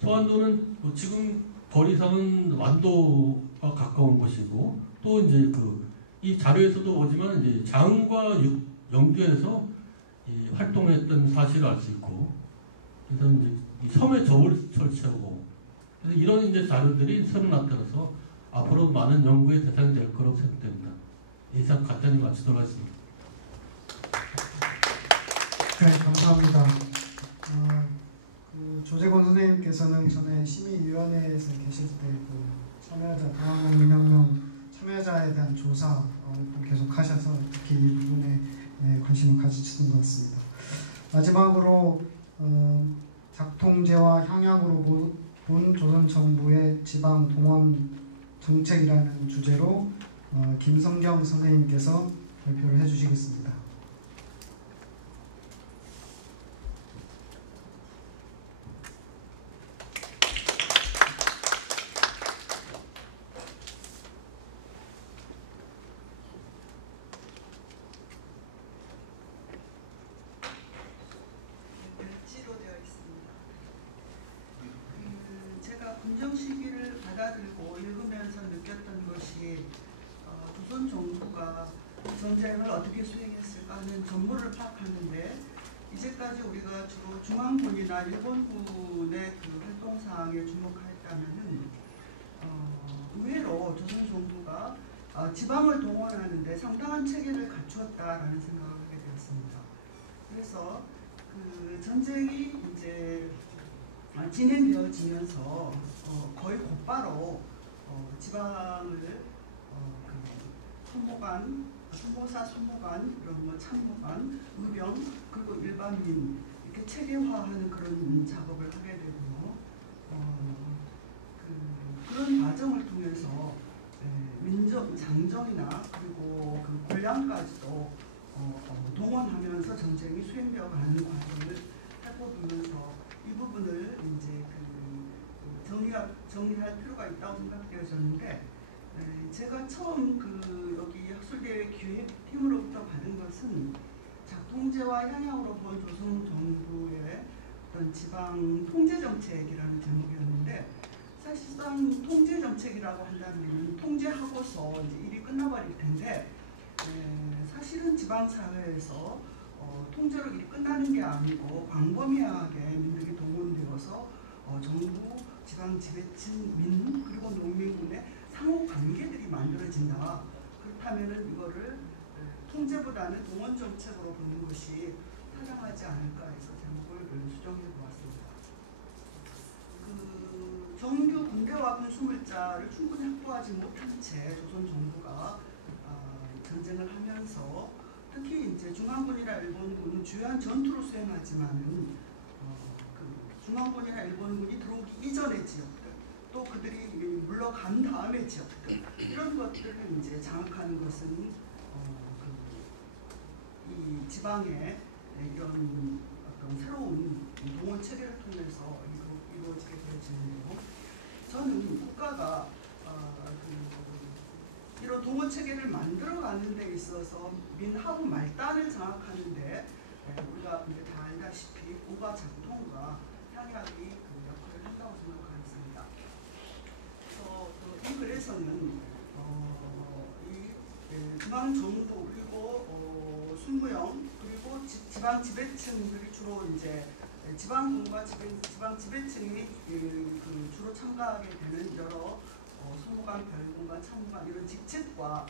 소환도는 뭐 지금 거리상은 완도가 가까운 곳이고 또 이제 이 자료에서도 보지만 이제 장과 영주에서 활동했던 사실을 알 수 있고 그래서 이제 이 섬에 저울을 설치하고 그래서 이런 이제 자료들이 새로 나타나서 앞으로 많은 연구의 대상이 될 거라고 생각됩니다. 이상 간단히 마치도록 하겠습니다. 네, 감사합니다. 조재권 선생님께서는 전에 심의위원회에서 계실 때 참여자 동학농민혁명 참여자에 대한 조사 계속 하셔서 특히 이 부분에 관심을 가지시는 것 같습니다. 마지막으로 작통제와 향약으로 본 조선 정부의 지방 동원 정책이라는 주제로 김성경 선생님께서 발표를 해주시겠습니다. 군정 시기를 받아들이고 읽으면서 느꼈던 것이 조선 정부가 전쟁을 어떻게 수행했을까 하는 전모를 파악하는데 이제까지 우리가 주로 중앙군이나 일본군의 그 활동사항에 주목했다면은 의외로 조선 정부가 지방을 동원하는데 상당한 체계를 갖추었다라는 생각을 하게 되었습니다. 그래서 그 전쟁이 이제 진행되어지면서 거의 곧바로 지방을 선보사, 손보관, 이런 뭐 참보관, 의병 그리고 일반민 이렇게 체계화하는 그런 작업을 하게 되고요. 그런 과정을 통해서 민족 장정이나 그리고 그 군량까지도 동원하면서 전쟁이 수행되어 가는 과정을 살펴보면서 이 부분을 이제 정리할 필요가 있다고 생각되어졌는데 제가 처음 여기 학술대회 기획팀으로부터 받은 것은 작통제와 향약으로 본 조선 정부의 어떤 지방 통제 정책이라는 제목이었는데 사실상 통제 정책이라고 한다면 통제하고서 이제 일이 끝나버릴 텐데 사실은 지방 사회에서 통제로 일이 끝나는 게 아니고 광범위하게 민들이 동원되어서 정부, 지방 지배층, 민 그리고 농민군의 상호 관계들이 만들어진다. 그렇다면은 이거를 통제보다는 동원 정책으로 보는 것이 타당하지 않을까 해서 제목을 수정해 보았습니다. 정규 군대와 군수물자를 충분히 확보하지 못한 채 조선 정부가 전쟁을 하면서 특히 이제 중앙군이나 일본군은 주요한 전투를 수행하지만은 중앙군이나 일본군이 들어오기 이전의 지역들, 또 그들이 물러간 다음의 지역들 이런 것들을 이제 장악하는 것은 이 지방의 이런 어떤 새로운 동원 체계를 통해서 이루어지게 되어지는데요. 저는 국가가 이런 동원 체계를 만들어가는 데 있어서 민하고 말단을 장악하는데 우리가 이제 다 알다시피 우가 작통과 향약이 그 역할을 한다고 생각하겠습니다. 그래서 이 글에서는 이 중앙정부 그리고 순무영 그리고 지방 지배층들이 주로 이제 지방군과 지방 지배층이 주로 참가하게 되는 여러 소무관, 별군관, 참무관 이런 직책과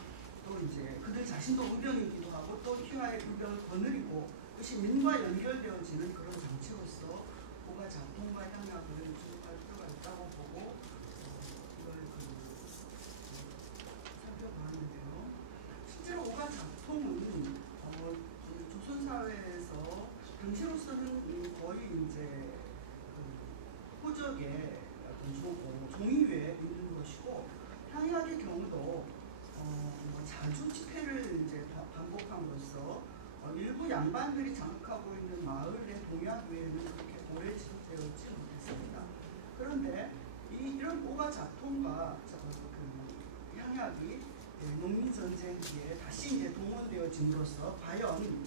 또 이제 그들 자신도 의병이기도 하고 또 휘하의 의병을 거느리고 그것이 민과 연결되어지는 그런 장치로서 오가 작동과 향락을 주목할 필요가 있다고 보고 이걸 살펴보았는데요. 실제로 오가 작통은 조선 사회에서 당시로서는 거의 이제 호적의 어떤 종이 위에 있는 것이고 향약의 경우도 자주 집회를 이제 반복함으로써 일부 양반들이 장악하고 있는 마을의 동약 외에는 그렇게 오래 지속되었지 못했습니다. 그런데 이런 오가 작통과 그 향약이 농민 전쟁 뒤에 다시 이제 동원되어짐으로써 과연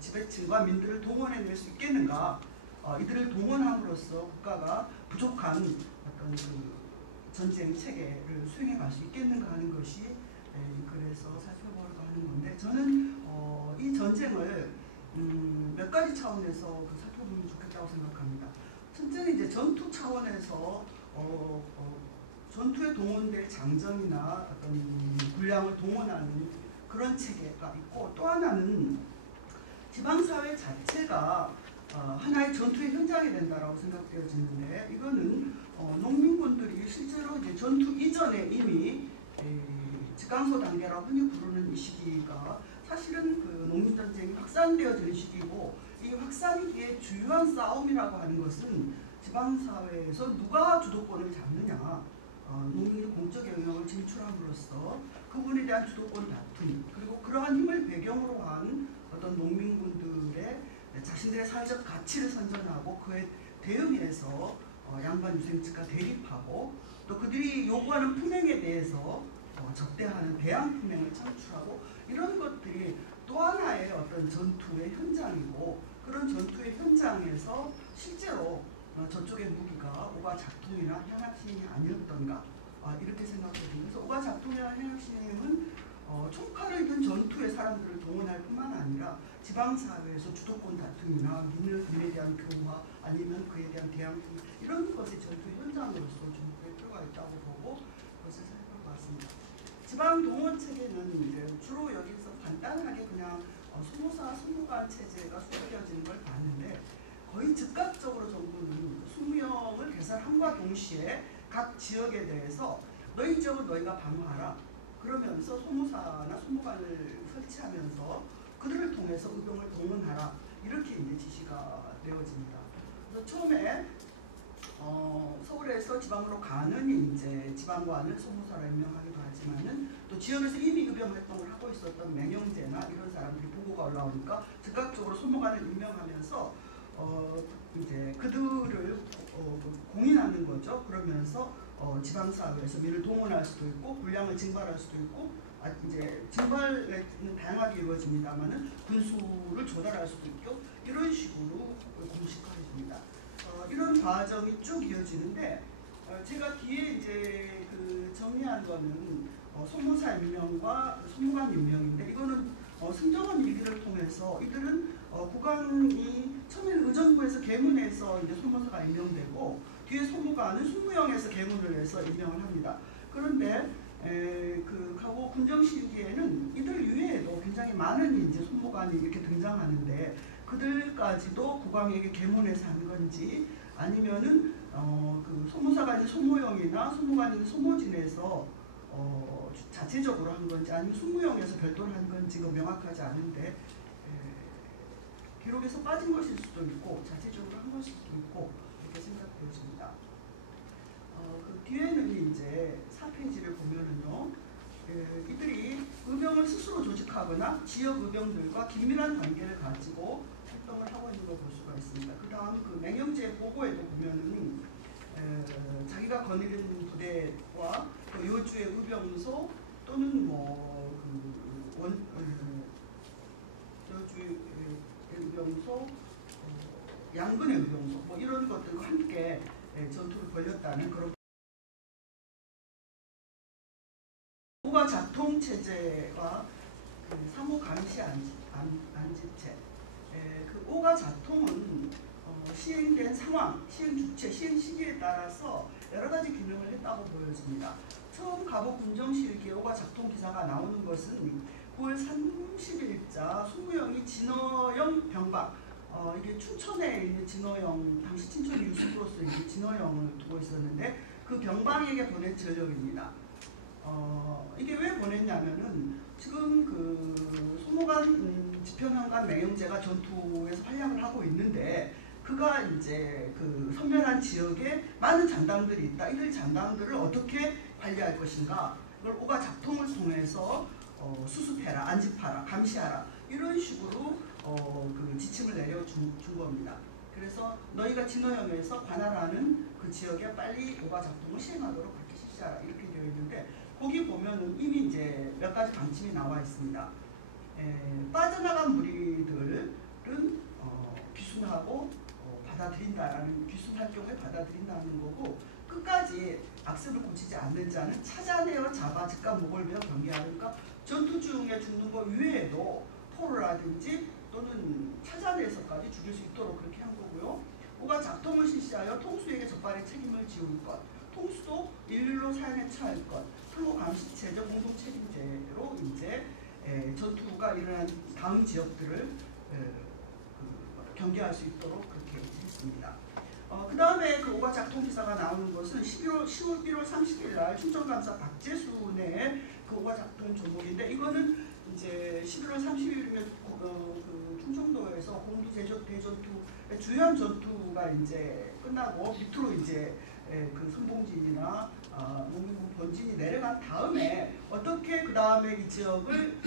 지배층과 민들을 동원해낼 수 있겠는가? 이들을 동원함으로써 국가가 부족한 어떤 그 전쟁 체계를 수행해갈 수 있겠는가 하는 것이 그래서 살펴보려고 하는 건데 저는 이 전쟁을 몇 가지 차원에서 살펴보면 좋겠다고 생각합니다. 첫째는 이제 전투 차원에서 전투에 동원될 장정이나 어떤 군량을 동원하는 그런 체계가 있고 또 하나는 지방사회 자체가 하나의 전투의 현장이 된다라고 생각되어지는데 이거는 농민군들이 실제로 이제 전투 이전에 이미 직강소 단계라고 흔히 부르는 이 시기가 사실은 그 농민전쟁이 확산되어지는 시기고 이 확산기의 주요한 싸움이라고 하는 것은 지방사회에서 누가 주도권을 잡느냐 농민이 공적 영역을 진출함으로써 그분에 대한 주도권 다툼 그리고 그러한 힘을 배경으로 한 어떤 농민군들의 자신들의 사회적 가치를 선전하고 그에 대응해서 양반 유생측과 대립하고 또 그들이 요구하는 품행에 대해서 적대하는 대항 품행을 창출하고 이런 것들이 또 하나의 어떤 전투의 현장이고 그런 전투의 현장에서 실제로 저쪽의 무기가 오가 작통이나 향락신이 아니었던가 이렇게 생각합니다. 그래서 오가 작통이나 향락신은 총칼을 든 전투에 사람들을 동원할 뿐만 아니라 지방사회에서 주도권 다툼이나 민에 대한 교화 아니면 그에 대한 대항 이런 것이 전투의 현장으로서 주목할 필요가 있다고 보고 그것을 살펴봤습니다. 지방 동원 체계는 이제 주로 여기서 간단하게 그냥 소모사, 소모관 체제가 수립되어지는 걸 봤는데 거의 즉각적으로 정부는 숙명을 개설함과 동시에 각 지역에 대해서 너희 지역은 너희가 방어하라. 그러면서 소모사나 소모관을 설치하면서 그들을 통해서 의병을 동원하라. 이렇게 이제 지시가 되어집니다. 그래서 처음에 서울에서 지방으로 가는 이제 지방관을 소모사로 임명하기도 하지만은 또 지역에서 이미 의병 활동을 하고 있었던 맹영제나 이런 사람들이 보고가 올라오니까 즉각적으로 소모관을 임명하면서 이제 그들을 공인하는 거죠. 그러면서 지방사회에서 민을 동원할 수도 있고 군량을 징발할 수도 있고 이제 징발은 다양하게 이루어집니다만은 군수를 조달할 수도 있고 이런 식으로 공식화해집니다. 이런 과정이 쭉 이어지는데 제가 뒤에 이제 그 정리한 거는 소모사 임명과 소모관 임명인데 이거는 승정원 일기를 통해서 이들은 국왕이 처음에는 의정부에서 계문해서 이제 소모사가 임명되고 뒤에 소모관은 숙무영에서 계문을 해서 임명을 합니다. 그런데 그 가고 군정실기에는 이들 이외에도 굉장히 많은 이제 소모관이 이렇게 등장하는데 그들까지도 국왕에게 계문해서 한 건지 아니면은 그 소모사가 있는 소모영이나 소모관이 있는 소모진에서 자체적으로 한 건지 아니면 숙무영에서 별도로 한 건지가 명확하지 않은데 기록에서 빠진 것일 수도 있고 자체적으로 한 것일 수도 있고 이렇게 생각되어집니다. 그 뒤에는 이제 4페이지를 보면은요, 이들이 의병을 스스로 조직하거나 지역 의병들과 긴밀한 관계를 가지고 활동을 하고 있는 걸 볼 수가 있습니다. 그 다음 그 맹영제 보고에도 보면은 자기가 거느리는 부대와 또 요주의 의병소 또는 여주의 의병소, 양근의 의병소 이런 것들과 함께 전투를 벌였다는 그런 오가 작통 체제와 그 상호 감시 안지체 그 오가 작통은 시행된 상황, 시행 주체, 시행 시기에 따라서 여러 가지 기능을 했다고 있다고 보여집니다. 처음 가보 군정실기에 오가 작동 기사가 나오는 것은 9월 30일자 숙무영이 진어영 병박, 이게 춘천에 있는 진어영, 당시 춘천 유수로서 이제 진어영을 두고 있었는데 그 병박에게 보낸 전력입니다. 이게 왜 보냈냐면은 지금 그 소모관 지평현관 맹영제가 전투에서 활약을 하고 있는데 그가 이제 그 선멸한 지역에 많은 잔당들이 있다. 이들 잔당들을 어떻게 관리할 것인가? 이걸 오가 작통을 통해서 수습해라, 안집하라, 감시하라 이런 식으로 그 지침을 내려준 겁니다. 그래서 너희가 진어영에서 관할하는 그 지역에 빨리 오가 작통을 시행하도록 그렇게 실시하라 이렇게 되어 있는데 거기 보면은 이미 이제 몇 가지 방침이 나와 있습니다. 빠져나간 무리들은 귀순하고 받아들인다라는 귀순 활동을 받아들인다는 거고 끝까지 악습을 고치지 않는 자는 찾아내어 잡아 즉각 목을 베어 경계하니까 전투 중에 죽는 것 외에도 포로라든지 또는 찾아내서까지 죽일 수 있도록 그렇게 한 거고요. 오가 작통을 실시하여 통수에게 적발의 책임을 지울 것, 통수도 일일로 사연에 처할 것, 상호 감시체적 공동 책임제로 이제 전투가 일어난 다음 지역들을 경계할 수 있도록 그렇게 했습니다. 그 다음에 그 오가 작통 기사가 나오는 것은 10월 30일 날 춘천감사 박재순의 그 오가 작통 조목인데 이거는 이제 11월 30일이면 그 충청도에서 공두 대전투 주요한 전투가 이제 끝나고 밑으로 이제 그 선봉진이나 농민군 본진이 내려간 다음에 어떻게 그 다음에 이 지역을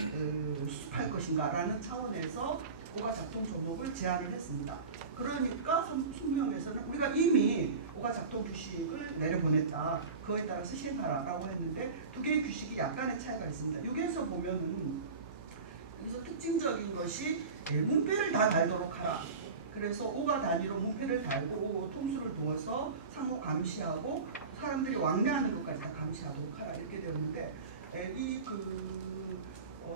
수습할 것인가라는 차원에서 오가 작통 조목을 제안을 했습니다. 그러니까 숙명에서는 우리가 이미 오가 작통 규식을 내려보냈다. 그거에 따라서 시행하라라고 했는데 두 개의 규식이 약간의 차이가 있습니다. 여기에서 보면은 여기서 특징적인 것이 문패를 다 달도록 하라. 그래서 오가 단위로 문패를 달고 통수를 두어서 상호 감시하고 사람들이 왕래하는 것까지 다 감시하도록 하라 이렇게 되었는데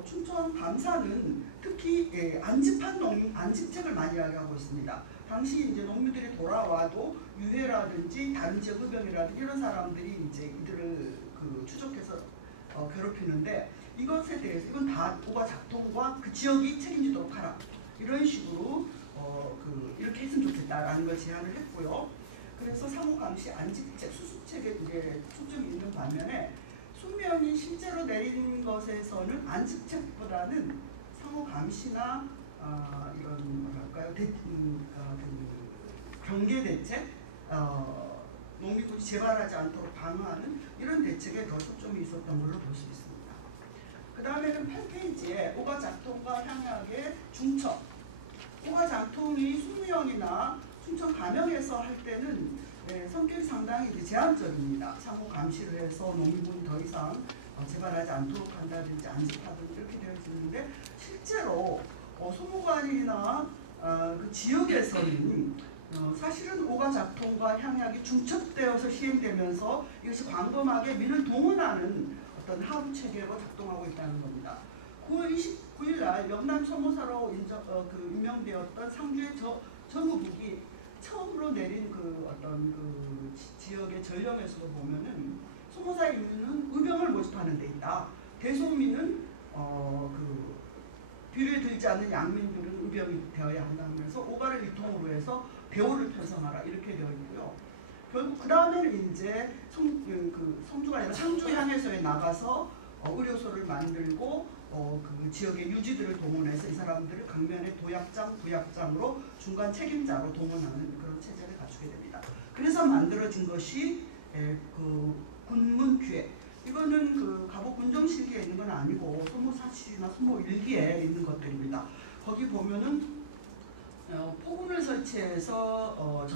춘천 감사는 특히 안집책을 많이 이야기하고 있습니다. 당시 이제 농민들이 돌아와도 유해라든지 다른 지역 의병이라든지 이런 사람들이 이제 이들을 그 추적해서 괴롭히는데 이것에 대해서 이건 다 오가 작통과 그 지역이 책임지도록 하라 이런 식으로 이렇게 했으면 좋겠다라는 걸 제안을 했고요. 그래서 상호 감시 안집책 수습책에 이제 초점이 있는 반면에 숙명이 실제로 내린 것에서는 안집책보다는 상호 감시나 이런 뭐랄까요 경계 대책, 농민군이 재발하지 않도록 방어하는 이런 대책에 더 초점이 있었던 걸로 볼 수 있습니다. 그 다음에는 8페이지에 오가 작통과 향약의 중첩. 오가 작통이 숙명이나 춘천 감영에서 할 때는 성격이 상당히 이제 제한적입니다. 상호 감시를 해서 농민군이 더 이상 재발하지 않도록 한다든지 안집하든지 이렇게 되어 있는데 실제로 소모관이나 그 지역에서는 사실은 오가 작통과 향약이 중첩되어서 시행되면서 이것이 광범하게 민을 동원하는 어떤 하부 체계로 작동하고 있다는 겁니다. 9월 29일 날 영남 소모사로 임명되었던 상주의 정우북이 처음으로 내린 그 어떤 그 지역의 전령에서도 보면은 소모사의 임무는 의병을 모집하는 데 있다. 대소민은 그 비례에 들지 않는 양민들은 의병이 되어야 한다면서 오가를 일통으로 해서 대오를 편성하라 이렇게 되어 있고요. 결국 그 다음에는 이제 성주가 아니라 상주 향해서에 나가서 의료소를 만들고 그 지역의 유지들을 동원해서 이 사람들을 강면의 도약장, 부약장으로 중간 책임자로 동원하는 그런 체제를 갖추게 됩니다. 그래서 만들어진 것이 그 군문규획. 이거는 그 가보 군정실기에 있는 건 아니고 소모사실이나 소모일기에 있는 것들입니다. 거기 보면은 포군을 설치해서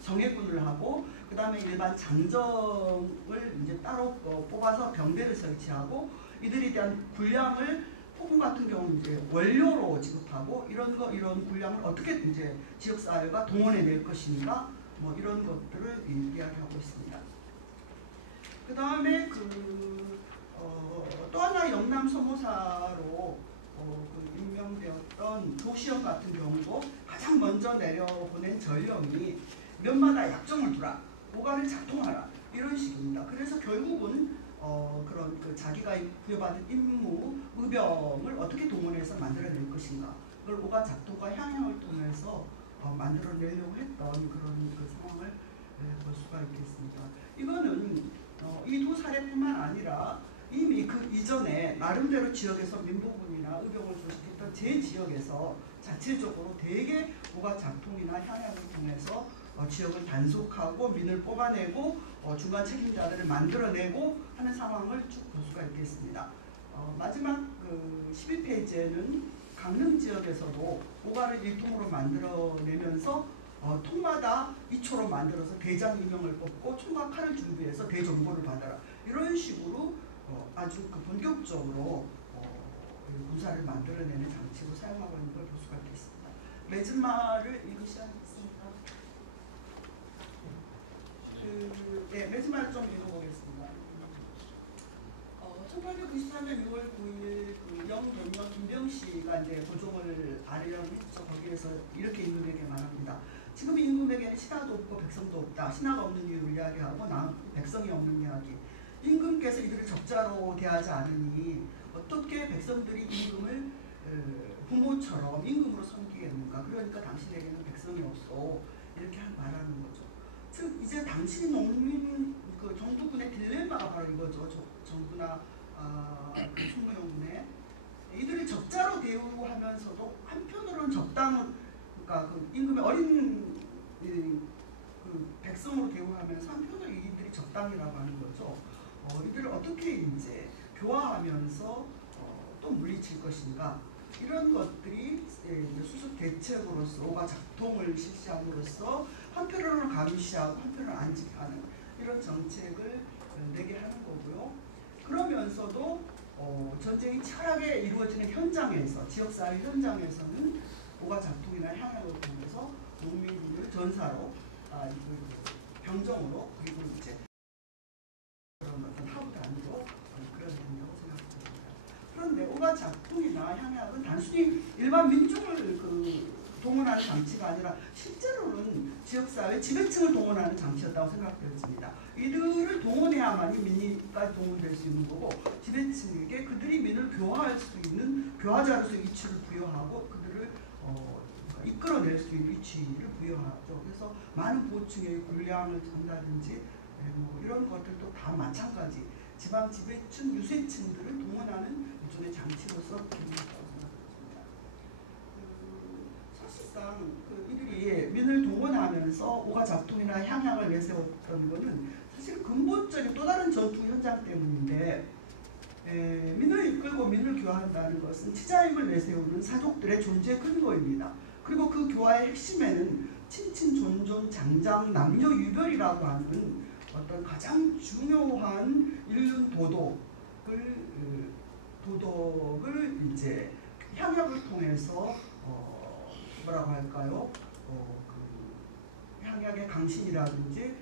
정예군을 하고 그 다음에 일반 장정을 이제 따로 뽑아서 병대를 설치하고 이들에 대한 군량을 포군 같은 경우는 이제 원료로 지급하고 이런 군량을 어떻게 이제 지역 사회가 동원해낼 것인가 뭐 이런 것들을 이야기하고 있습니다. 그 다음에 또 하나 영남 소모사로 임명되었던 조시영 같은 경우도 가장 먼저 내려보낸 전령이 면마다 약정을 두라, 오가를 작통하라. 이런 식입니다. 그래서 결국은 그런 그 자기가 부여받은 임무, 의병을 어떻게 동원해서 만들어낼 것인가, 그걸 오가 작동과 향양을 통해서 만들어내려고 했던 그런 그 상황을 볼 수가 있겠습니다. 이거는 이 두 사례뿐만 아니라 이미 그 이전에 나름대로 지역에서 민복군이나 의병을 조직했던 제 지역에서 자체적으로 대개 오가 작동이나 향양을 통해서 지역을 단속하고 민을 뽑아내고 중간 책임자들을 만들어내고 하는 상황을 쭉 볼 수가 있겠습니다. 마지막 그 12페이지에는 강릉 지역에서도 오가를 일통으로 만들어내면서 통마다 2초로 만들어서 대장 임명을 뽑고 총과 칼을 준비해서 대정보를 받아라, 이런 식으로 아주 그 본격적으로 군사를 만들어내는 장치로 사용하고 있는 걸 볼 수가 있겠습니다. 매진말을 읽으셔야 하겠습니까? 네, 매진말을 좀 읽어보겠습니다. 1893년 6월 9일 그 영동명 김병씨가 이제 고종을 아뢰려고 했죠. 거기에서 이렇게 임금에게 말합니다. 지금 임금에게는 신하도 없고 백성도 없다. 신하가 없는 이유를 이야기하고 백성이 없는 이야기. 임금께서 이들을 적자로 대하지 않으니 어떻게 백성들이 임금을 부모처럼 임금으로 섬기겠는가. 그러니까 당신에게는 백성이 없어. 이렇게 말하는 거죠. 즉 이제 당시 농민 그 정부군의 딜레마가 바로 이거죠. 정부나 충무용군의 이들을 적자로 대우하면서도 한편으로는 그러니까 그 임금의 어린 그 백성으로 대우하면서 한편으로 이들이 적당이라고 하는 거죠. 이들을 어떻게 이제 교화하면서 또 물리칠 것인가, 이런 것들이 수습 대책으로서 오가 작동을 실시함으로써 한편으로는 감시하고 한편으로는 안직하는 이런 정책을 내게 하는 거고요. 그러면서도 전쟁이 치열하게 이루어지는 현장에서, 지역사회 현장에서는 오가 작동이나 향약을 통해서 농민군을 전사로, 병정으로, 그리고 이제 그런 어떤 하부 단위로 그려야 된다고 생각합니다. 그런데 오가 작동이나 향약은 단순히 일반 민중을 동원하는 장치가 아니라 실제로는 지역사회 지배층을 동원하는 장치였다고 생각되어집니다. 이들을 동원해야만이 민의까지 동원될 수 있는 거고, 지배층에게 그들이 민을 교화할 수 있는 교화자로서의 위치를 부여하고 그들을 이끌어낼 수 있는 위치를 부여하죠. 그래서 많은 보충의 군량을 전다든지 뭐 이런 것들도 다 마찬가지 지방 지배층 유세층들을 동원하는 일종의 장치로서 기능했다고 생각합니다. 사실상 이들이 민을 동원하면서 오가 작동이나 향양을 내세웠던 것은 사실 근본적인 또 다른 전투 현장 때문인데, 민을 이끌고 민을 교화한다는 것은 치자임을 내세우는 사족들의 존재 근거입니다. 그리고 그 교화의 핵심에는 친친 존존 장장 남녀 유별이라고 하는 어떤 가장 중요한 인륜 도덕을 이제 향약을 통해서 뭐라고 할까요? 그 향약의 강신이라든지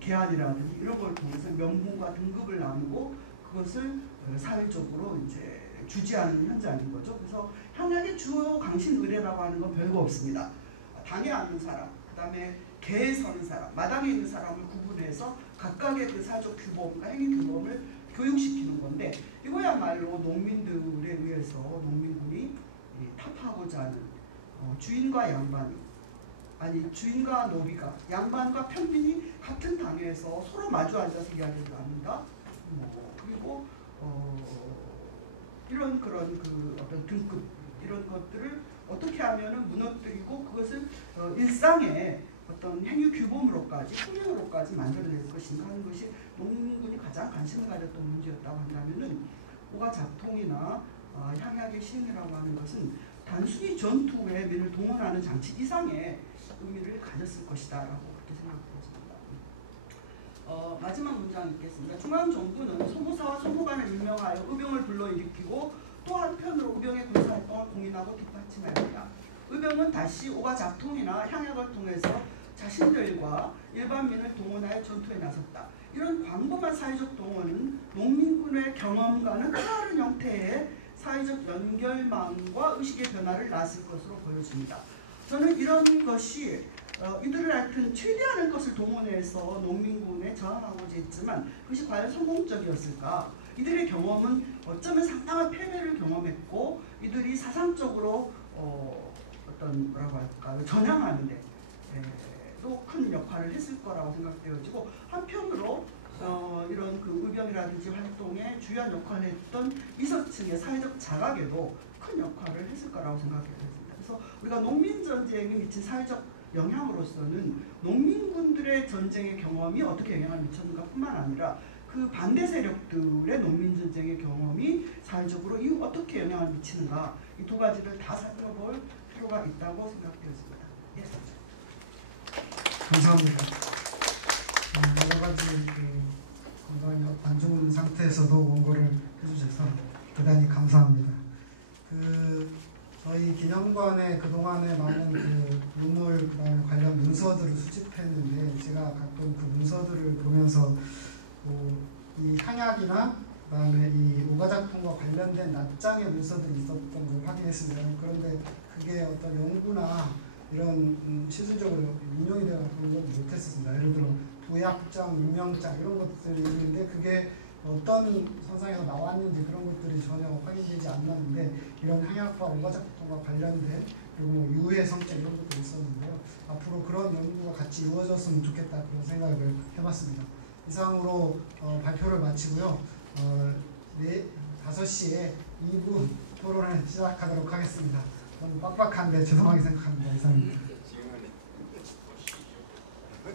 계안이라든지 이런 걸 통해서 명분과 등급을 나누고 그것을 사회적으로 이제 주지하는 현장인 거죠. 그래서 향약의 주요 강신 의례라고 하는 건 별거 없습니다. 당에 앉는 사람, 그 다음에 계에 서는 사람, 마당에 있는 사람을 구분해서 각각의 그 사회적 규범과 행위 규범을 교육시키는 건데, 이거야말로 농민들에 의해서 농민군이 타파하고자 하는 주인과 양반이, 아니 주인과 노비가, 양반과 평민이 같은 당에서 서로 마주 앉아서 이야기를 나눈다. 그리고 이런 그런 그 어떤 등급 이런 것들을 어떻게 하면은 무너뜨리고 그것을 일상의 어떤 행위 규범으로까지 흥행으로까지 만들어낼 것인가 하는 것이 농민군이 가장 관심을 가졌던 문제였다고 한다면은 오가 작통이나 향약의 시행이라고 하는 것은 단순히 전투에 민을 동원하는 장치 이상의 의미를 가졌을 것이다라고 그렇게 생각되었습니다. 마지막 문장 읽겠습니다. 중앙정부는 소무사와 소무관을 임명하여 의병을 불러일으키고 또 한편으로 의병의 군사활동을 공인하고 뒷받침하였다. 의병은 다시 오가 작통이나 향약을 통해서 자신들과 일반민을 동원하여 전투에 나섰다. 이런 광범한 사회적 동원은 농민군의 경험과는 다른 형태의 사회적 연결망과 의식의 변화를 낳았을 것으로 보여집니다. 저는 이런 것이 이들을 하여튼 최대한의 것을 동원해서 농민군에 저항하고자 했지만 그것이 과연 성공적이었을까? 이들의 경험은 어쩌면 상당한 패배를 경험했고 이들이 사상적으로 어떤 뭐라고 할까요? 전향하는데 또 큰 역할을 했을 거라고 생각되어지고 한편으로 이런 그 의병이라든지 활동에 주요한 역할을 했던 미서층의 사회적 자각에도 큰 역할을 했을 거라고 생각했습니다. 그래서 우리가 농민전쟁이 미친 사회적 영향으로서는 농민군들의 전쟁의 경험이 어떻게 영향을 미쳤는가 뿐만 아니라 그 반대 세력들의 농민전쟁의 경험이 사회적으로 이후 어떻게 영향을 미치는가 이 두 가지를 다 살펴볼 필요가 있다고 생각되었습니다. 예. 감사합니다. 여러 가지 건강이 안 좋은 상태에서도 원고를 해주셔서 대단히 감사합니다. 저희 기념관에 그동안에 많은 문물 관련 문서들을 수집했는데 제가 가끔 그 문서들을 보면서 이 향약이나 그다음에 이 오가작품과 관련된 낱장의 문서들이 있었던 걸 확인했습니다. 그런데 그게 어떤 연구나 이런 실질적으로 인용이 되거나 그런 건 못했었습니다. 예를 들어 도약장, 유명장 이런 것들이 있는데 그게 어떤 선상에서 나왔는지 그런 것들이 전혀 확인되지 않았는데 이런 향약과 오가작품과 관련된 그리고 유해 성질 이런 것들이 있었는데요. 앞으로 그런 연구가 같이 이루어졌으면 좋겠다 그런 생각을 해봤습니다. 이상으로 발표를 마치고요. 5시에 2부 토론을 시작하도록 하겠습니다. 너무 빡빡한데 죄송하게 생각합니다. 이상입니다. 지금은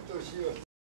또 쉬어.